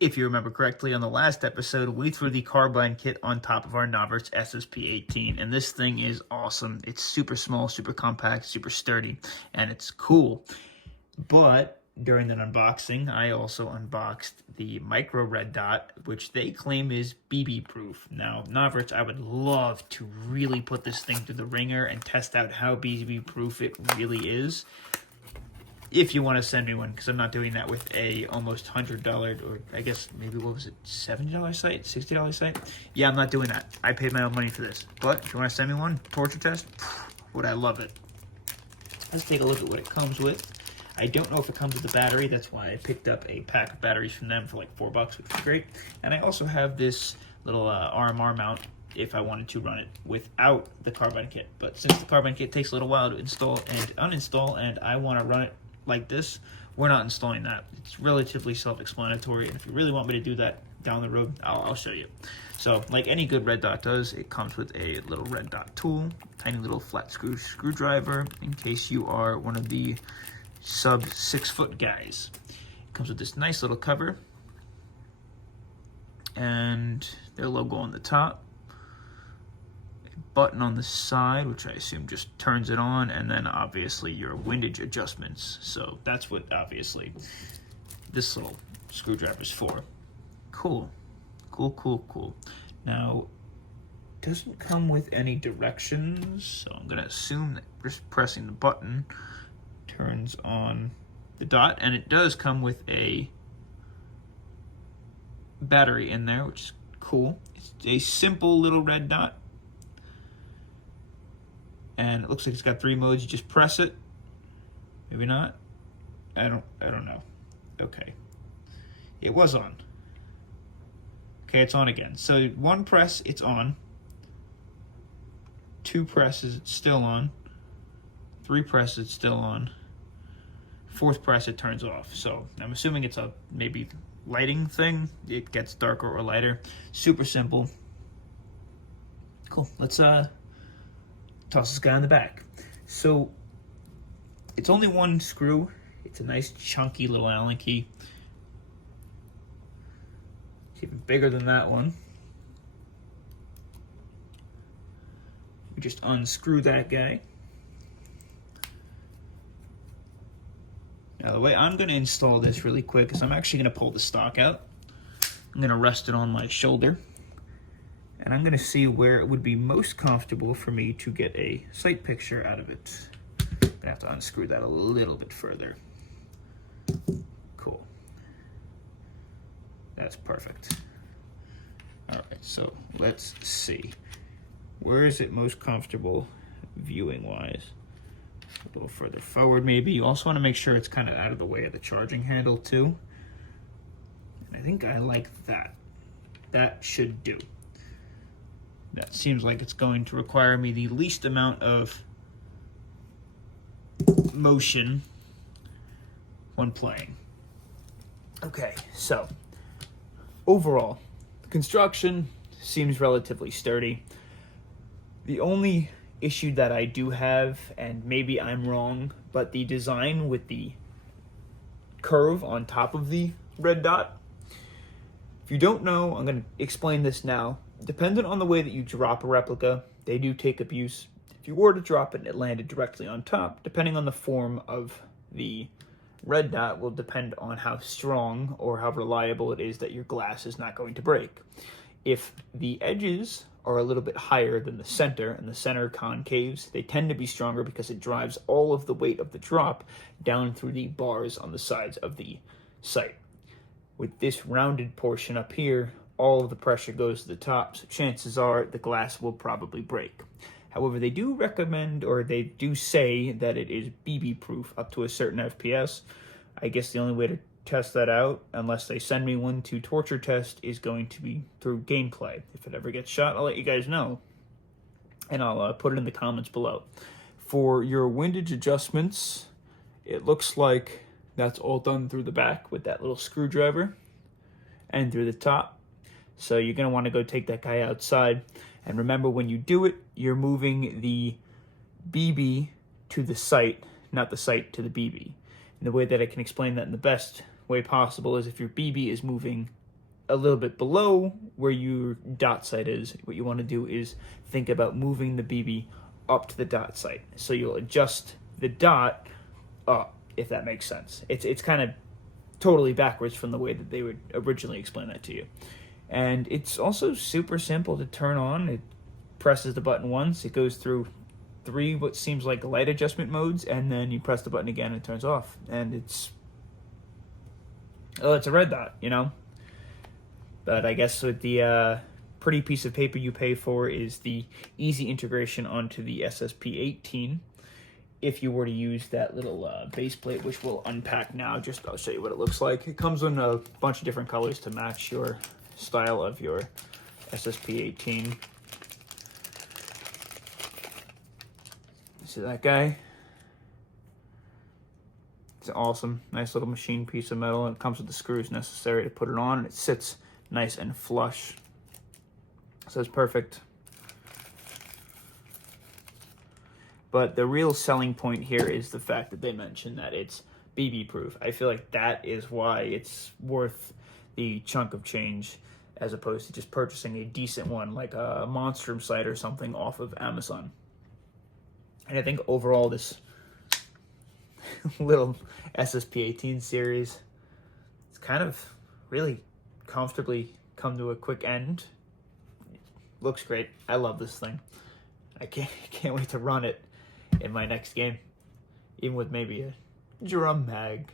If you remember correctly, on the last episode, we threw the carbine kit on top of our Novritsch SSP-18, and this thing is awesome. It's super small, super compact, super sturdy, and it's cool. But during that unboxing, I also unboxed the Micro Red Dot, which they claim is BB proof. Now, Novritsch, I would love to really put this thing through the ringer and test out how BB proof it really is. If you want to send me one, because I'm not doing that with a almost $100, or I guess maybe, what was it, $70 site, $60 site? Yeah, I'm not doing that. I paid my own money for this. But if you want to send me one, torture test, would I love it. Let's take a look at what it comes with. I don't know if it comes with a battery. That's why I picked up a pack of batteries from them for like $4, which is great. And I also have this little RMR mount if I wanted to run it without the carbine kit. But since the carbine kit takes a little while to install and uninstall, and I want to run it like this, we're not installing that. It's relatively self-explanatory, and if you really want me to do that down the road, I'll show you. So, like any good red dot does, it comes with a little red dot tool, tiny little flat screwdriver, in case you are one of the sub 6 foot guys. It comes with this nice little cover, and their logo on the top. Button on the side, which I assume just turns it on, and then obviously your windage adjustments. So that's what obviously this little screwdriver is for. Cool. Now, it doesn't come with any directions, so I'm gonna assume that just pressing the button turns on the dot, and it does come with a battery in there, which is cool. It's a simple little red dot. And it looks like it's got 3 modes. You just press it. Maybe not. I don't know. Okay. It was on. Okay, it's on again. So 1 press, it's on. 2 presses, it's still on. 3 presses, it's still on. 4th press, it turns off. So I'm assuming it's a maybe lighting thing. It gets darker or lighter. Super simple. Cool. Let's toss this guy on the back. So it's only 1 screw. It's a nice chunky little Allen key. It's even bigger than that one. We just unscrew that guy. Now the way I'm going to install this really quick is I'm actually going to pull the stock out. I'm going to rest it on my shoulder. And I'm going to see where it would be most comfortable for me to get a sight picture out of it. I'm going to have to unscrew that a little bit further. Cool. That's perfect. All right, so let's see. Where is it most comfortable viewing-wise? A little further forward, maybe. You also want to make sure it's kind of out of the way of the charging handle, too. And I think I like that. That should do. That seems like it's going to require me the least amount of motion when playing. Okay, so overall, the construction seems relatively sturdy. The only issue that I do have, and maybe I'm wrong, but the design with the curve on top of the red dot. If you don't know, I'm going to explain this now. Dependent on the way that you drop a replica, they do take abuse. If you were to drop it and it landed directly on top, depending on the form of the red dot will depend on how strong or how reliable it is that your glass is not going to break. If the edges are a little bit higher than the center, and the center concaves, they tend to be stronger because it drives all of the weight of the drop down through the bars on the sides of the sight. With this rounded portion up here, all of the pressure goes to the top, so chances are the glass will probably break. However, they do recommend, or they do say that it is BB proof up to a certain FPS. I guess the only way to test that out, unless they send me one to torture test, is going to be through gameplay. If it ever gets shot, I'll let you guys know, and I'll put it in the comments below. For your windage adjustments, it looks like that's all done through the back with that little screwdriver and through the top. So you're going to want to go take that guy outside. And remember, when you do it, you're moving the BB to the sight, not the sight to the BB. And the way that I can explain that in the best way possible is if your BB is moving a little bit below where your dot sight is, what you want to do is think about moving the BB up to the dot sight. So you'll adjust the dot up, if that makes sense. It's kind of totally backwards from the way that they would originally explain that to you. And it's also super simple to turn on. It presses the button once, it goes through 3 what seems like light adjustment modes, and then you press the button again and it turns off. And it's a red dot, you know? But I guess with the pretty piece of paper you pay for is the easy integration onto the SSP18. If you were to use that little base plate, which we'll unpack now, just I'll show you what it looks like. It comes in a bunch of different colors to match your style of your SSP18. See that guy? It's awesome. Nice little machine piece of metal, and it comes with the screws necessary to put it on, and it sits nice and flush. So it's perfect. But the real selling point here is the fact that they mention that it's BB proof. I feel like that is why it's worth the chunk of change, as opposed to just purchasing a decent one like a Monstrum sight or something off of Amazon. And I think overall this little SSP18 series, it's kind of really comfortably come to a quick end. Looks great. I love this thing. I can't wait to run it in my next game, even with maybe a drum mag.